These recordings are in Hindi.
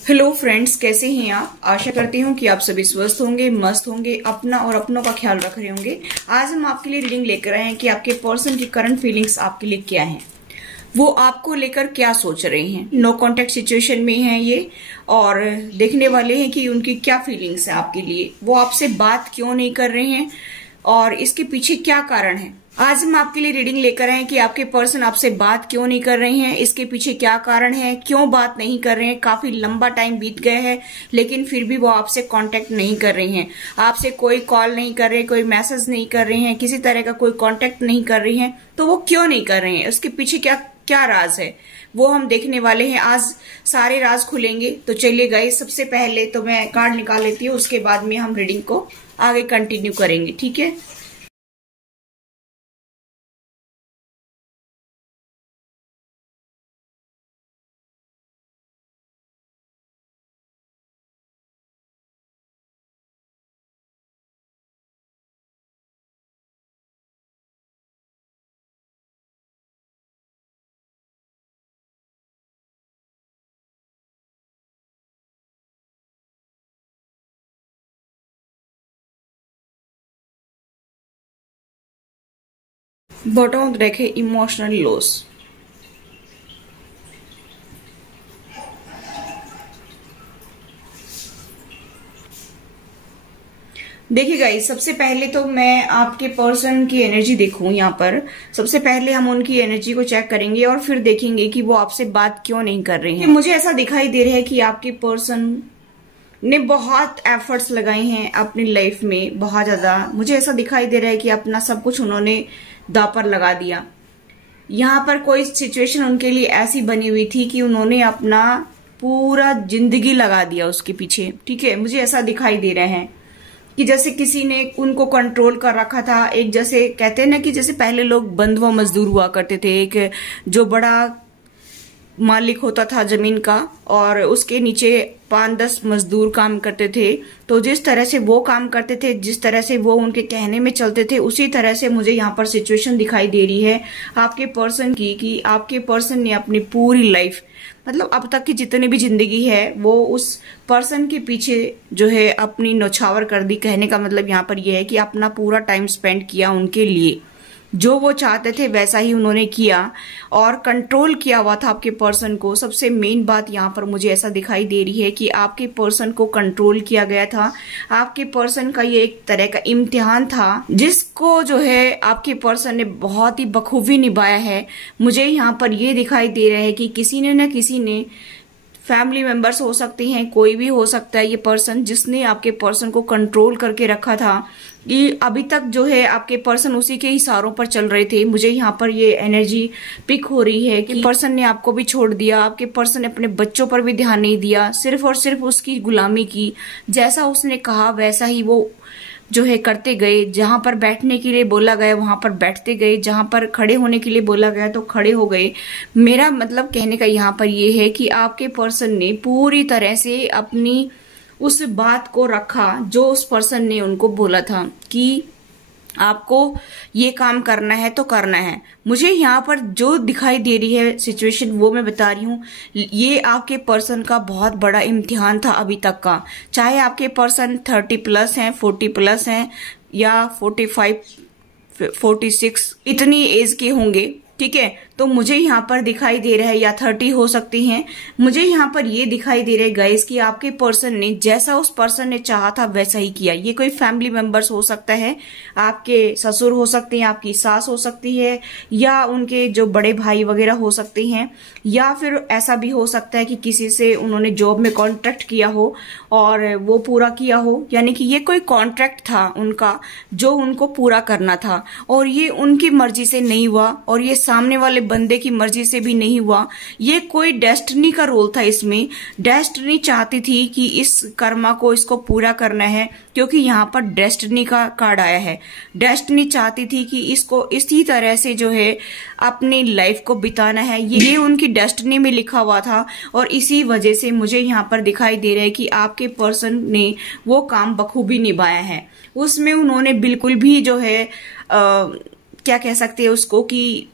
हेलो फ्रेंड्स, कैसे हैं आप। आशा करती हूँ कि आप सभी स्वस्थ होंगे, मस्त होंगे, अपना और अपनों का ख्याल रख रहे होंगे। आज हम आपके लिए रीडिंग लेकर आए हैं कि आपके पर्सन की करंट फीलिंग्स आपके लिए क्या हैं, वो आपको लेकर क्या सोच रहे हैं। नो कांटेक्ट सिचुएशन में है ये, और देखने वाले हैं कि उनकी क्या फीलिंग्स है आपके लिए, वो आपसे बात क्यों नहीं कर रहे हैं और इसके पीछे क्या कारण है। आज हम आपके लिए रीडिंग लेकर आए हैं कि आपके पर्सन आपसे बात क्यों नहीं कर रहे हैं, इसके पीछे क्या कारण है, क्यों बात नहीं कर रहे हैं। काफी लंबा टाइम बीत गया है लेकिन फिर भी वो आपसे कांटेक्ट नहीं कर रहे हैं, आपसे कोई कॉल नहीं कर रहे, कोई मैसेज नहीं कर रहे हैं, किसी तरह का कोई कांटेक्ट नहीं कर रहे हैं। तो वो क्यों नहीं कर रहे हैं, उसके पीछे क्या क्या राज है, वो हम देखने वाले हैं। आज सारे राज खुलेंगे। तो चलिए गाइस, सबसे पहले तो मैं कार्ड निकाल लेती हूँ, उसके बाद में हम रीडिंग को आगे कंटिन्यू करेंगे, ठीक है। बॉटम ऑफ द डेक है इमोशनल लॉस। देखिए गाइस, सबसे पहले तो मैं आपके पर्सन की एनर्जी देखूं। यहाँ पर सबसे पहले हम उनकी एनर्जी को चेक करेंगे और फिर देखेंगे कि वो आपसे बात क्यों नहीं कर रहे हैं। मुझे ऐसा दिखाई दे रहा है कि आपके पर्सन ने बहुत एफर्ट्स लगाए हैं अपनी लाइफ में, बहुत ज्यादा। मुझे ऐसा दिखाई दे रहा है कि अपना सब कुछ उन्होंने दांव पर लगा दिया। यहाँ पर कोई सिचुएशन उनके लिए ऐसी बनी हुई थी कि उन्होंने अपना पूरा जिंदगी लगा दिया उसके पीछे, ठीक है। मुझे ऐसा दिखाई दे रहा है कि जैसे किसी ने उनको कंट्रोल कर रखा था। एक जैसे कहते हैं ना कि जैसे पहले लोग बंधुआ मजदूर हुआ करते थे, एक जो बड़ा मालिक होता था जमीन का और उसके नीचे 5-10 मजदूर काम करते थे। तो जिस तरह से वो काम करते थे, जिस तरह से वो उनके कहने में चलते थे, उसी तरह से मुझे यहाँ पर सिचुएशन दिखाई दे रही है आपके पर्सन की, कि आपके पर्सन ने अपनी पूरी लाइफ, मतलब अब तक की जितनी भी जिंदगी है, वो उस पर्सन के पीछे जो है अपनी नौछावर कर दी। कहने का मतलब यहाँ पर यह है कि अपना पूरा टाइम स्पेंड किया उनके लिए, जो वो चाहते थे वैसा ही उन्होंने किया और कंट्रोल किया हुआ था आपके पर्सन को। सबसे मेन बात यहाँ पर मुझे ऐसा दिखाई दे रही है कि आपके पर्सन को कंट्रोल किया गया था। आपके पर्सन का ये एक तरह का इम्तिहान था जिसको जो है आपके पर्सन ने बहुत ही बखूबी निभाया है। मुझे यहाँ पर ये दिखाई दे रहा है कि किसी ने न किसी ने, फैमिली मेंबर्स हो सकते हैं, कोई भी हो सकता है, ये पर्सन जिसने आपके पर्सन को कंट्रोल करके रखा था कि अभी तक जो है आपके पर्सन उसी के इशारों पर चल रहे थे। मुझे यहाँ पर ये एनर्जी पिक हो रही है कि पर्सन ने आपको भी छोड़ दिया, आपके पर्सन ने अपने बच्चों पर भी ध्यान नहीं दिया, सिर्फ और सिर्फ उसकी गुलामी की। जैसा उसने कहा वैसा ही वो जो है करते गए। जहां पर बैठने के लिए बोला गया वहां पर बैठते गए, जहां पर खड़े होने के लिए बोला गया तो खड़े हो गए। मेरा मतलब कहने का यहाँ पर ये है कि आपके पर्सन ने पूरी तरह से अपनी उस बात को रखा जो उस पर्सन ने उनको बोला था कि आपको ये काम करना है तो करना है। मुझे यहाँ पर जो दिखाई दे रही है सिचुएशन वो मैं बता रही हूँ। ये आपके पर्सन का बहुत बड़ा इम्तिहान था अभी तक का। चाहे आपके पर्सन 30+ हैं, 40+ हैं या 45, 46 इतनी एज के होंगे, ठीक है। तो मुझे यहाँ पर दिखाई दे रहा है, या 30 हो सकती हैं। मुझे यहाँ पर ये दिखाई दे रहा है गाइस कि आपके पर्सन ने जैसा उस पर्सन ने चाहा था वैसा ही किया। ये कोई फैमिली मेंबर्स हो सकता है, आपके ससुर हो सकते हैं, आपकी सास हो सकती है, या उनके जो बड़े भाई वगैरह हो सकते हैं, या फिर ऐसा भी हो सकता है कि किसी से उन्होंने जॉब में कॉन्ट्रैक्ट किया हो और वो पूरा किया हो। यानी कि ये कोई कॉन्ट्रैक्ट था उनका जो उनको पूरा करना था और ये उनकी मर्जी से नहीं हुआ और ये सामने वाले बंदे की मर्जी से भी नहीं हुआ। ये कोई डेस्टिनी का रोल था इसमें। डेस्टिनी चाहती थी कि इस कर्मा को इसको पूरा करना है, क्योंकि यहाँ पर डेस्टिनी का कार्ड आया है। डेस्टिनी चाहती थी कि इसको इसी तरह से जो है अपनी लाइफ को बिताना है। ये उनकी डेस्टिनी में लिखा हुआ था और इसी वजह से मुझे यहाँ पर दिखाई दे रहा है कि आपके पर्सन ने वो काम बखूबी निभाया है। उसमें उन्होंने बिल्कुल भी जो है क्या कह सकते हैं उसको, कि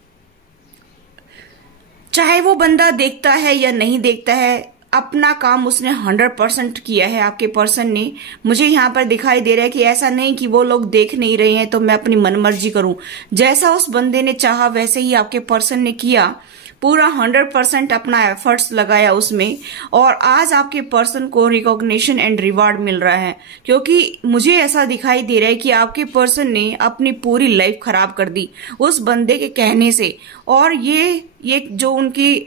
चाहे वो बंदा देखता है या नहीं देखता है, अपना काम उसने 100% किया है आपके पर्सन ने। मुझे यहाँ पर दिखाई दे रहा है कि ऐसा नहीं कि वो लोग देख नहीं रहे हैं तो मैं अपनी मनमर्जी करूं। जैसा उस बंदे ने चाहा वैसे ही आपके पर्सन ने किया, पूरा 100% अपना एफर्ट्स लगाया उसमें, और आज आपके पर्सन को रिकॉग्निशन एंड रिवार्ड मिल रहा है। क्योंकि मुझे ऐसा दिखाई दे रहा है कि आपके पर्सन ने अपनी पूरी लाइफ खराब कर दी उस बंदे के कहने से, और ये जो उनकी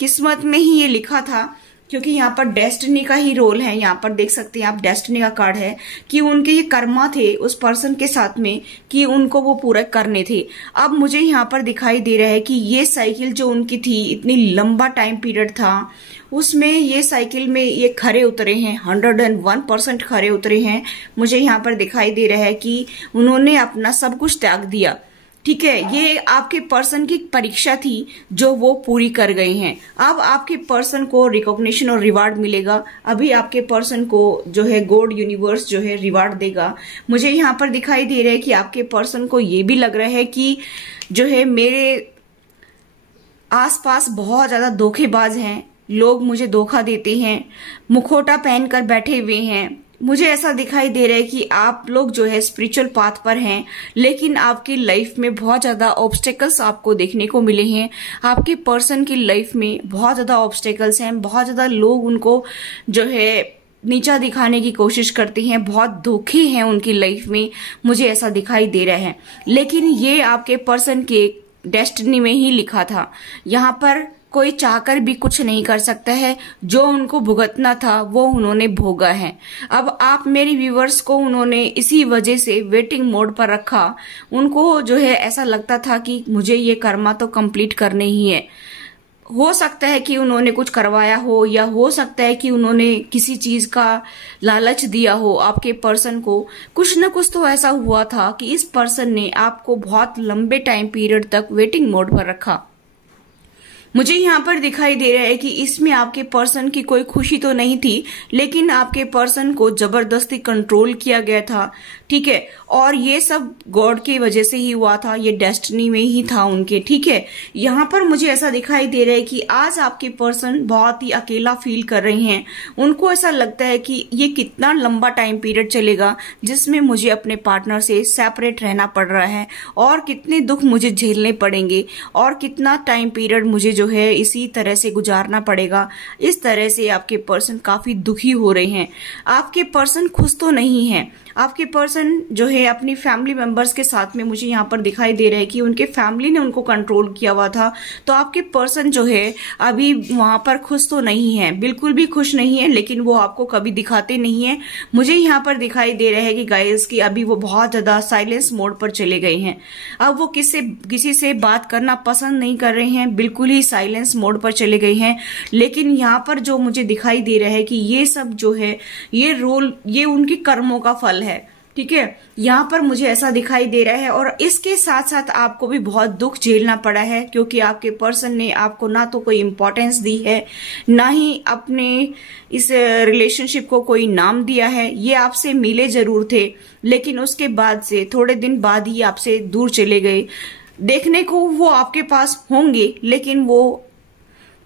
किस्मत में ही ये लिखा था, क्योंकि यहाँ पर डेस्टिनी का ही रोल है। यहाँ पर देख सकते हैं आप, डेस्टिनी का कार्ड है कि उनके ये कर्मा थे उस पर्सन के साथ में कि उनको वो पूरा करने थे। अब मुझे यहाँ पर दिखाई दे रहा है कि ये साइकिल जो उनकी थी, इतनी लंबा टाइम पीरियड था, उसमें ये साइकिल में ये खरे उतरे हैं, 101% खरे उतरे हैं। मुझे यहाँ पर दिखाई दे रहा है कि उन्होंने अपना सब कुछ त्याग दिया। ठीक है, ये आपके पर्सन की परीक्षा थी जो वो पूरी कर गए हैं। अब आपके पर्सन को रिकॉग्निशन और रिवार्ड मिलेगा। अभी आपके पर्सन को जो है गॉड यूनिवर्स जो है रिवार्ड देगा। मुझे यहाँ पर दिखाई दे रहा है कि आपके पर्सन को ये भी लग रहा है कि जो है मेरे आसपास बहुत ज्यादा धोखेबाज हैं, लोग मुझे धोखा देते हैं, मुखौटा पहनकर बैठे हुए हैं। मुझे ऐसा दिखाई दे रहा है कि आप लोग जो है स्पिरिचुअल पाथ पर हैं, लेकिन आपकी लाइफ में बहुत ज्यादा ऑब्स्टेकल्स आपको देखने को मिले हैं। आपके पर्सन की लाइफ में बहुत ज्यादा ऑब्स्टेकल्स हैं, बहुत ज्यादा लोग उनको जो है नीचा दिखाने की कोशिश करते हैं, बहुत धोखे हैं उनकी लाइफ में, मुझे ऐसा दिखाई दे रहा है। लेकिन ये आपके पर्सन के डेस्टिनी में ही लिखा था। यहाँ पर कोई चाहकर भी कुछ नहीं कर सकता है। जो उनको भुगतना था वो उन्होंने भोगा है। अब आप मेरे व्यूवर्स को उन्होंने इसी वजह से वेटिंग मोड पर रखा। उनको जो है ऐसा लगता था कि मुझे ये कर्मा तो कंप्लीट करने ही है। हो सकता है कि उन्होंने कुछ करवाया हो, या हो सकता है कि उन्होंने किसी चीज का लालच दिया हो आपके पर्सन को। कुछ न कुछ तो ऐसा हुआ था कि इस पर्सन ने आपको बहुत लंबे टाइम पीरियड तक वेटिंग मोड पर रखा। मुझे यहाँ पर दिखाई दे रहा है कि इसमें आपके पर्सन की कोई खुशी तो नहीं थी, लेकिन आपके पर्सन को जबरदस्ती कंट्रोल किया गया था। ठीक है, और ये सब गॉड की वजह से ही हुआ था, ये डेस्टिनी में ही था उनके। ठीक है, यहाँ पर मुझे ऐसा दिखाई दे रहा है कि आज आपके पर्सन बहुत ही अकेला फील कर रहे हैं। उनको ऐसा लगता है कि ये कितना लंबा टाइम पीरियड चलेगा जिसमें मुझे अपने पार्टनर से सेपरेट रहना पड़ रहा है, और कितने दुख मुझे झेलने पड़ेंगे, और कितना टाइम पीरियड मुझे जो है इसी तरह से गुजारना पड़ेगा। इस तरह से आपके पर्सन काफी दुखी हो रहे हैं। आपके पर्सन खुश तो नहीं है। आपके पर्सन जो है अपनी फैमिली मेंबर्स के साथ में, मुझे यहाँ पर दिखाई दे रहा है कि उनके फैमिली ने उनको कंट्रोल किया हुआ था। तो आपके पर्सन जो है अभी वहां पर खुश तो नहीं है, बिल्कुल भी खुश नहीं है, लेकिन वो आपको कभी दिखाते नहीं है। मुझे यहाँ पर दिखाई दे रहा है कि गाइस की अभी वो बहुत ज्यादा साइलेंस मोड पर चले गए हैं। अब वो किसी से बात करना पसंद नहीं कर रहे हैं, बिल्कुल ही साइलेंस मोड पर चले गए हैं। लेकिन यहाँ पर जो मुझे दिखाई दे रहा है कि ये सब जो है ये रोल, ये उनके कर्मों का फल है। ठीक है, यहाँ पर मुझे ऐसा दिखाई दे रहा है। और इसके साथ साथ आपको भी बहुत दुख झेलना पड़ा है, क्योंकि आपके पर्सन ने आपको ना तो कोई इम्पोर्टेंस दी है, ना ही अपने इस रिलेशनशिप को कोई नाम दिया है। ये आपसे मिले जरूर थे, लेकिन उसके बाद से थोड़े दिन बाद ही आपसे दूर चले गए। देखने को वो आपके पास होंगे, लेकिन वो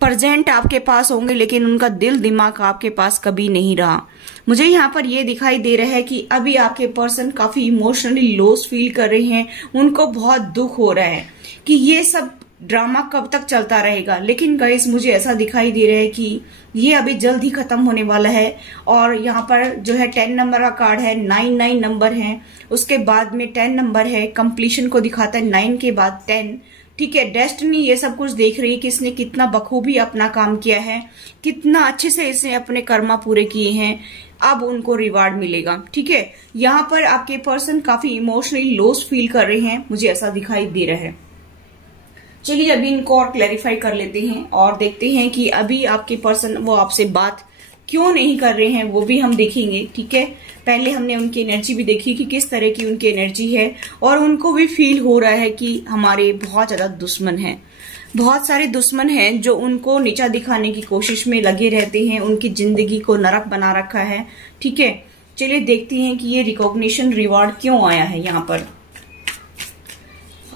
प्रेजेंट आपके पास होंगे, लेकिन उनका दिल दिमाग आपके पास कभी नहीं रहा। मुझे यहाँ पर ये दिखाई दे रहा है कि अभी आपके पर्सन काफी इमोशनली लॉस फील कर रहे हैं। उनको बहुत दुख हो रहा है कि ये सब ड्रामा कब तक चलता रहेगा। लेकिन गाइस मुझे ऐसा दिखाई दे रहा है कि ये अभी जल्द ही खत्म होने वाला है। और यहाँ पर जो है 10 नंबर का कार्ड है, 9 नंबर है, उसके बाद में 10 नंबर है, कंप्लीशन को दिखाता है 9 के बाद 10। ठीक है, डेस्टिनी ये सब कुछ देख रही है कि इसने कितना बखूबी अपना काम किया है, कितना अच्छे से इसने अपने कर्मा पूरे किए हैं। अब उनको रिवार्ड मिलेगा। ठीक है, यहाँ पर आपके पर्सन काफी इमोशनली लॉस फील कर रहे हैं, मुझे ऐसा दिखाई दे रहा है। चलिए अभी इनको और क्लैरिफाई कर लेते हैं और देखते हैं कि अभी आपके पर्सन वो आपसे बात क्यों नहीं कर रहे हैं, वो भी हम देखेंगे। ठीक है, पहले हमने उनकी एनर्जी भी देखी कि किस तरह की उनकी एनर्जी है, और उनको भी फील हो रहा है कि हमारे बहुत ज्यादा दुश्मन हैं, बहुत सारे दुश्मन हैं जो उनको नीचा दिखाने की कोशिश में लगे रहते हैं, उनकी जिंदगी को नरक बना रखा है। ठीक है, चलिए देखते हैं कि ये रिकॉग्निशन रिवार्ड क्यों आया है। यहाँ पर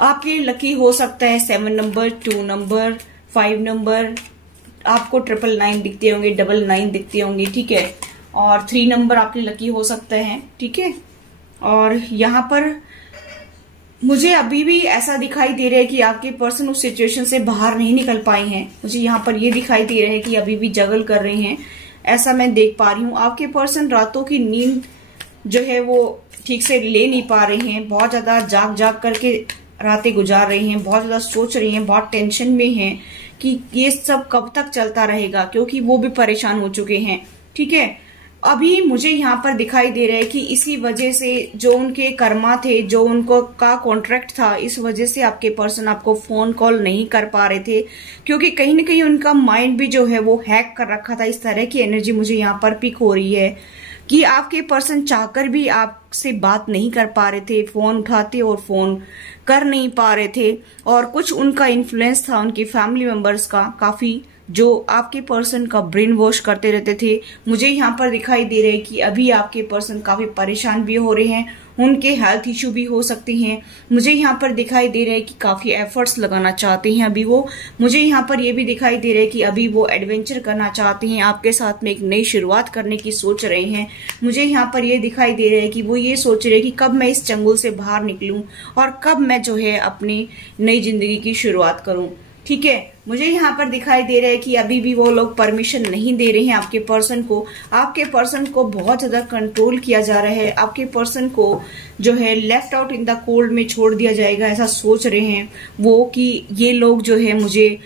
आपके लकी हो सकता है 7 नंबर, 2 नंबर, 5 नंबर, आपको 999 दिखते होंगे, 99 दिखते होंगे, ठीक है। और 3 नंबर आपके लकी हो सकते हैं, ठीक है। और यहाँ पर मुझे अभी भी ऐसा दिखाई दे रहा है कि आपके पर्सन उस सिचुएशन से बाहर नहीं निकल पाए हैं। मुझे यहाँ पर ये दिखाई दे रहा है कि अभी भी जगल कर रहे हैं, ऐसा मैं देख पा रही हूँ। आपके पर्सन रातों की नींद जो है वो ठीक से ले नहीं पा रहे हैं, बहुत ज्यादा जाग जाग करके रातें गुजार रही हैं, बहुत ज्यादा सोच रही हैं, बहुत टेंशन में हैं कि ये सब कब तक चलता रहेगा, क्योंकि वो भी परेशान हो चुके हैं, ठीक है। अभी मुझे यहाँ पर दिखाई दे रहा है कि इसी वजह से जो उनके कर्मा थे, जो उनको का कॉन्ट्रैक्ट था, इस वजह से आपके पर्सन आपको फोन कॉल नहीं कर पा रहे थे, क्योंकि कहीं ना कहीं उनका माइंड भी जो है वो हैक कर रखा था। इस तरह की एनर्जी मुझे यहाँ पर पिक हो रही है कि आपके पर्सन चाहकर भी आपसे बात नहीं कर पा रहे थे, फोन उठाते और फोन कर नहीं पा रहे थे। और कुछ उनका इन्फ्लुएंस था उनके फैमिली मेंबर्स का काफी, जो आपके पर्सन का ब्रेन वॉश करते रहते थे। मुझे यहाँ पर दिखाई दे रहे हैं कि अभी आपके पर्सन काफी परेशान भी हो रहे हैं, उनके हेल्थ इश्यू भी हो सकते हैं। मुझे यहाँ पर दिखाई दे रहा है कि काफी एफर्ट्स लगाना चाहते हैं अभी वो। मुझे यहाँ पर ये भी दिखाई दे रहा है कि अभी वो एडवेंचर करना चाहते हैं, आपके साथ में एक नई शुरुआत करने की सोच रहे हैं। मुझे यहाँ पर ये दिखाई दे रहा है कि वो ये सोच रहे हैं कि कब मैं इस चंगुल से बाहर निकलूं और कब मैं जो है अपनी नई जिंदगी की शुरुआत करूं, ठीक है। मुझे यहाँ पर दिखाई दे रहा है कि अभी भी वो लोग परमिशन नहीं दे रहे हैं आपके पर्सन को। आपके पर्सन को बहुत ज्यादा कंट्रोल किया जा रहा है, आपके पर्सन को जो है left out in the cold में छोड़ दिया जाएगा, ऐसा सोच रहे हैं वो कि ये लोग जो है मुझे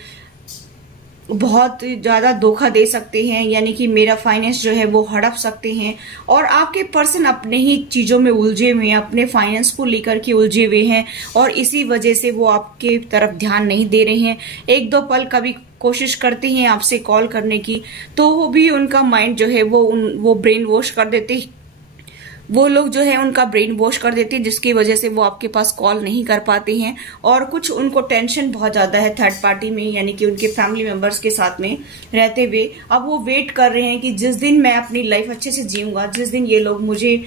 बहुत ज्यादा धोखा दे सकते हैं, यानी कि मेरा फाइनेंस जो है वो हड़प सकते हैं। और आपके पर्सन अपने ही चीजों में उलझे हुए हैं, अपने फाइनेंस को लेकर के उलझे हुए हैं, और इसी वजह से वो आपके तरफ ध्यान नहीं दे रहे हैं। एक दो पल कभी कोशिश करते हैं आपसे कॉल करने की, तो वो भी उनका माइंड जो है वो ब्रेन वॉश कर देते, वो लोग जो है उनका ब्रेन वॉश कर देते हैं, जिसकी वजह से वो आपके पास कॉल नहीं कर पाते हैं। और कुछ उनको टेंशन बहुत ज्यादा है थर्ड पार्टी में, यानी कि उनके फैमिली मेंबर्स के साथ में रहते हुए। अब वो वेट कर रहे हैं कि जिस दिन मैं अपनी लाइफ अच्छे से जीऊंगा, जिस दिन ये लोग मुझे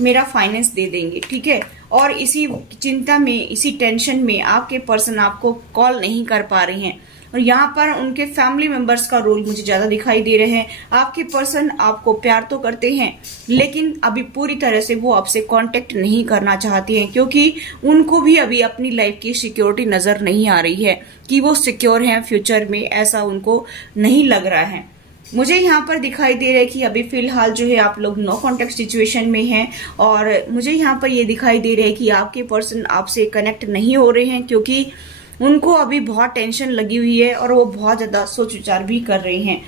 मेरा फाइनेंस दे देंगे, ठीक है। और इसी चिंता में, इसी टेंशन में आपके पर्सन आपको कॉल नहीं कर पा रहे हैं। और यहाँ पर उनके फैमिली मेंबर्स का रोल मुझे ज्यादा दिखाई दे रहे हैं। आपके पर्सन आपको प्यार तो करते हैं, लेकिन अभी पूरी तरह से वो आपसे कांटेक्ट नहीं करना चाहते हैं, क्योंकि उनको भी अभी अपनी लाइफ की सिक्योरिटी नजर नहीं आ रही है कि वो सिक्योर हैं फ्यूचर में, ऐसा उनको नहीं लग रहा है। मुझे यहाँ पर दिखाई दे रहा है कि अभी फिलहाल जो है आप लोग नो कांटेक्ट सिचुएशन में हैं। और मुझे यहाँ पर ये दिखाई दे रहा है कि आपके पर्सन आपसे कनेक्ट नहीं हो रहे हैं, क्योंकि उनको अभी बहुत टेंशन लगी हुई है और वो बहुत ज्यादा सोच विचार भी कर रहे हैं।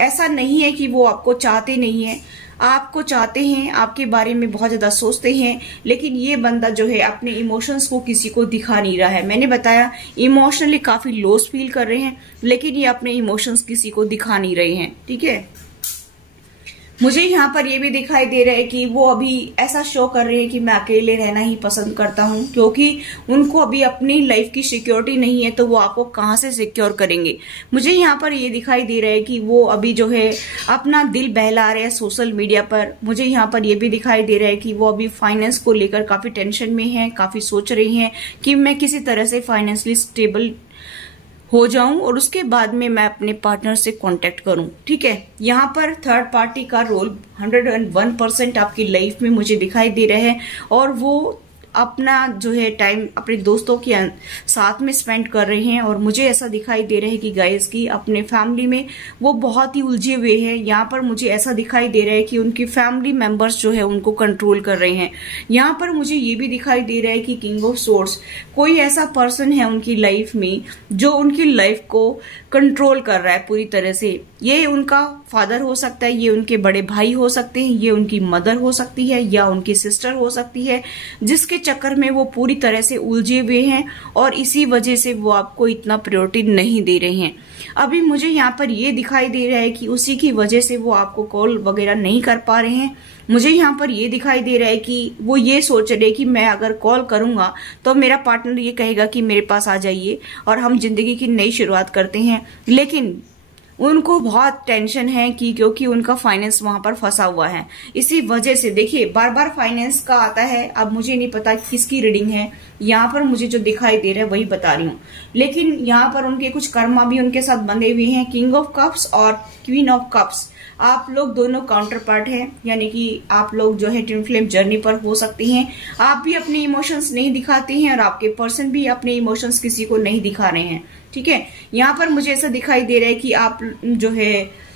ऐसा नहीं है कि वो आपको चाहते नहीं है, आपको चाहते हैं, आपके बारे में बहुत ज्यादा सोचते हैं, लेकिन ये बंदा जो है अपने इमोशंस को किसी को दिखा नहीं रहा है। मैंने बताया इमोशनली काफी लॉस फील कर रहे हैं, लेकिन ये अपने इमोशंस किसी को दिखा नहीं रहे हैं, ठीक है। मुझे यहाँ पर ये भी दिखाई दे रहा है कि वो अभी ऐसा शो कर रहे हैं कि मैं अकेले रहना ही पसंद करता हूँ, क्योंकि उनको अभी अपनी लाइफ की सिक्योरिटी नहीं है, तो वो आपको कहाँ से सिक्योर करेंगे। मुझे यहाँ पर ये दिखाई दे रहा है कि वो अभी जो है अपना दिल बहला रहे हैं सोशल मीडिया पर। मुझे यहाँ पर ये भी दिखाई दे रहा है कि वो अभी फाइनेंस को लेकर काफी टेंशन में है, काफी सोच रही हैं कि मैं किसी तरह से फाइनेंशियली स्टेबल हो जाऊं और उसके बाद में मैं अपने पार्टनर से कांटेक्ट करूं, ठीक है। यहाँ पर थर्ड पार्टी का रोल 101% आपकी लाइफ में मुझे दिखाई दे रहा है, और वो अपना जो है टाइम अपने दोस्तों के साथ में स्पेंड कर रहे हैं। और मुझे ऐसा दिखाई दे रहा है कि गाइस की अपने फैमिली में वो बहुत ही उलझे हुए हैं। यहाँ पर मुझे ऐसा दिखाई दे रहा है कि उनकी फैमिली मेंबर्स जो है उनको कंट्रोल कर रहे हैं। यहाँ पर मुझे ये भी दिखाई दे रहा है कि किंग ऑफ सोर्ड्स, कोई ऐसा पर्सन है उनकी लाइफ में जो उनकी लाइफ को कंट्रोल कर रहा है पूरी तरह से। ये उनका फादर हो सकता है, ये उनके बड़े भाई हो सकते हैं, ये उनकी मदर हो सकती है, या उनकी सिस्टर हो सकती है, जिसके चक्कर में वो पूरी तरह से उलझे हुए हैं और इसी वजह से वो आपको इतना प्रायोरिटी नहीं दे रहे हैं। अभी मुझे यहाँ पर ये दिखाई दे रहा है कि उसी की वजह से वो आपको कॉल वगैरह नहीं कर पा रहे हैं। मुझे यहाँ पर ये दिखाई दे रहा है कि वो ये सोच रहे कि मैं अगर कॉल करूंगा तो मेरा पार्टनर ये कहेगा कि मेरे पास आ जाइए और हम जिंदगी की नई शुरुआत करते हैं। लेकिन उनको बहुत टेंशन है कि क्योंकि उनका फाइनेंस वहां पर फंसा हुआ है। इसी वजह से देखिए बार बार फाइनेंस का आता है। अब मुझे नहीं पता किसकी रीडिंग है, यहाँ पर मुझे जो दिखाई दे रहा है वही बता रही हूँ। लेकिन यहाँ पर उनके कुछ कर्मा भी उनके साथ बंधे हुए हैं। किंग ऑफ कप्स और क्वीन ऑफ कप्स, आप लोग दोनों काउंटर पार्ट हैं, यानी कि आप लोग जो है ट्विन फ्लेम जर्नी पर हो सकती हैं। आप भी अपने इमोशंस नहीं दिखाती हैं और आपके पर्सन भी अपने इमोशंस किसी को नहीं दिखा रहे हैं। ठीक है, यहाँ पर मुझे ऐसा दिखाई दे रहा है कि आप जो है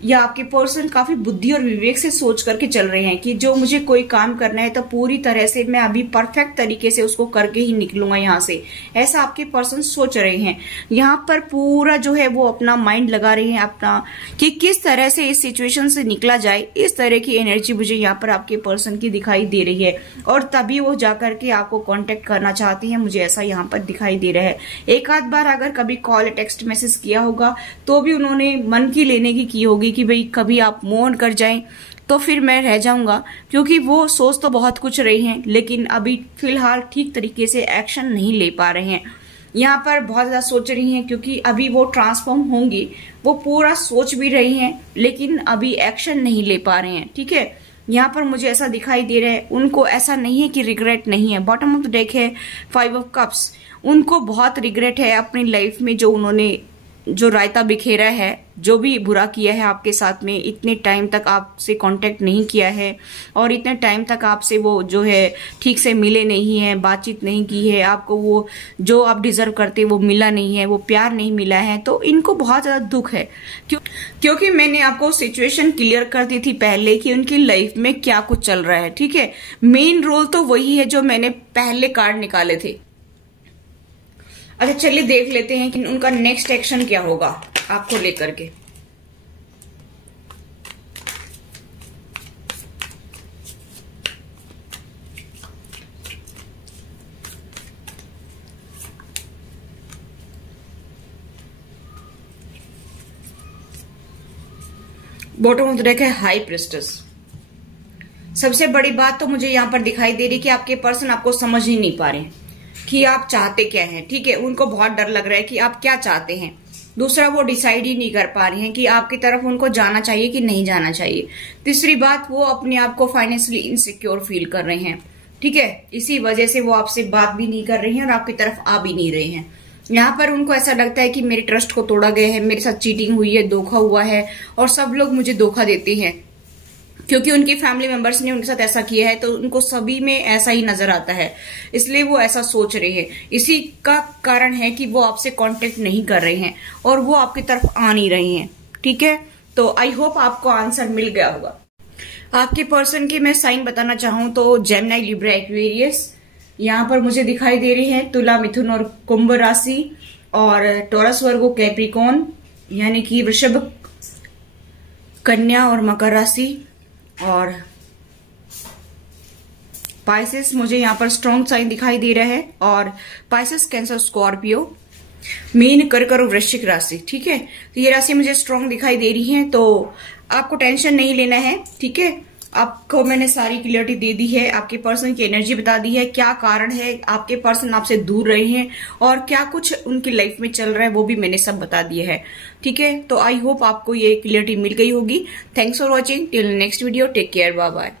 या आपके पर्सन काफी बुद्धि और विवेक से सोच करके चल रहे हैं कि जो मुझे कोई काम करना है तो पूरी तरह से मैं अभी परफेक्ट तरीके से उसको करके ही निकलूंगा यहाँ से, ऐसा आपके पर्सन सोच रहे हैं। यहाँ पर पूरा जो है वो अपना माइंड लगा रहे हैं अपना कि किस तरह से इस सिचुएशन से निकला जाए। इस तरह की एनर्जी मुझे यहाँ पर आपके पर्सन की दिखाई दे रही है और तभी वो जाकर के आपको कॉन्टेक्ट करना चाहती है, मुझे ऐसा यहाँ पर दिखाई दे रहा है। एक आध बार अगर कभी कॉल टेक्स्ट मैसेज किया होगा तो भी उन्होंने मन की लेने की होगी कि भाई कभी आप मोन कर जाएं तो फिर मैं रह जाऊंगा, क्योंकि वो सोच तो बहुत कुछ रहे हैं लेकिन अभी फिलहाल ठीक तरीके से एक्शन नहीं ले पा रहे हैं। यहाँ पर बहुत ज्यादा सोच रही हैं क्योंकि अभी वो ट्रांसफॉर्म होंगी, वो पूरा सोच भी रही हैं लेकिन अभी एक्शन नहीं ले पा रहे हैं। ठीक है, यहाँ पर मुझे ऐसा दिखाई दे रहा है उनको ऐसा नहीं है कि रिग्रेट नहीं है। बॉटम ऑफ द डेक है 5 ऑफ कप्स, उनको बहुत रिग्रेट है अपनी लाइफ में जो उन्होंने जो रायता बिखेरा है, जो भी बुरा किया है आपके साथ में, इतने टाइम तक आपसे कांटेक्ट नहीं किया है और इतने टाइम तक आपसे वो जो है ठीक से मिले नहीं है, बातचीत नहीं की है, आपको वो जो आप डिजर्व करते वो मिला नहीं है, वो प्यार नहीं मिला है, तो इनको बहुत ज्यादा दुख है। क्योंकि मैंने आपको सिचुएशन क्लियर कर दी थी पहले कि उनकी लाइफ में क्या कुछ चल रहा है। ठीक है, मेन रोल तो वही है जो मैंने पहले कार्ड निकाले थे। अच्छा चलिए देख लेते हैं कि उनका नेक्स्ट एक्शन क्या होगा आपको लेकर के। बॉटम ऑफ द डेक है हाई प्रिस्टेस। सबसे बड़ी बात तो मुझे यहाँ पर दिखाई दे रही कि आपके पर्सन आपको समझ ही नहीं पा रहे कि आप चाहते क्या हैं। ठीक है, उनको बहुत डर लग रहा है कि आप क्या चाहते हैं। दूसरा, वो डिसाइड ही नहीं कर पा रही हैं कि आपकी तरफ उनको जाना चाहिए कि नहीं जाना चाहिए। तीसरी बात, वो अपने आप को फाइनेंशियली इनसिक्योर फील कर रहे हैं। ठीक है, इसी वजह से वो आपसे बात भी नहीं कर रही हैं और आपकी तरफ आ भी नहीं रहे हैं। यहाँ पर उनको ऐसा लगता है कि मेरे ट्रस्ट को तोड़ा गया है, मेरे साथ चीटिंग हुई है, धोखा हुआ है और सब लोग मुझे धोखा देते हैं, क्योंकि उनकी फैमिली मेंबर्स ने उनके साथ ऐसा किया है तो उनको सभी में ऐसा ही नजर आता है, इसलिए वो ऐसा सोच रहे हैं। इसी का कारण है कि वो आपसे कांटेक्ट नहीं कर रहे हैं और वो आपकी तरफ आ नहीं रहे हैं। ठीक है, तो आई होप आपको आंसर मिल गया होगा। आपके पर्सन की मैं साइन बताना चाहूं तो जेमिनी, लिब्रा, एक्वेरियस यहाँ पर मुझे दिखाई दे रही है, तुला, मिथुन और कुंभ राशि, और टॉरस, वर्गो, कैप्रिकॉर्न यानी कि वृषभ, कन्या और मकर राशि, और पाइसेस मुझे यहाँ पर स्ट्रॉन्ग साइन दिखाई दे रहा है, और पाइसेस, कैंसर, स्कॉर्पियो, मीन, कर्क और वृश्चिक राशि। ठीक है, तो ये राशि मुझे स्ट्रॉन्ग दिखाई दे रही है, तो आपको टेंशन नहीं लेना है। ठीक है, आपको मैंने सारी क्लियरिटी दे दी है, आपके पर्सन की एनर्जी बता दी है, क्या कारण है आपके पर्सन आपसे दूर रहे हैं और क्या कुछ उनकी लाइफ में चल रहा है वो भी मैंने सब बता दिया है। ठीक है, तो आई होप आपको ये क्लियरिटी मिल गई होगी। Thanks for watching, till next video, take care, bye bye.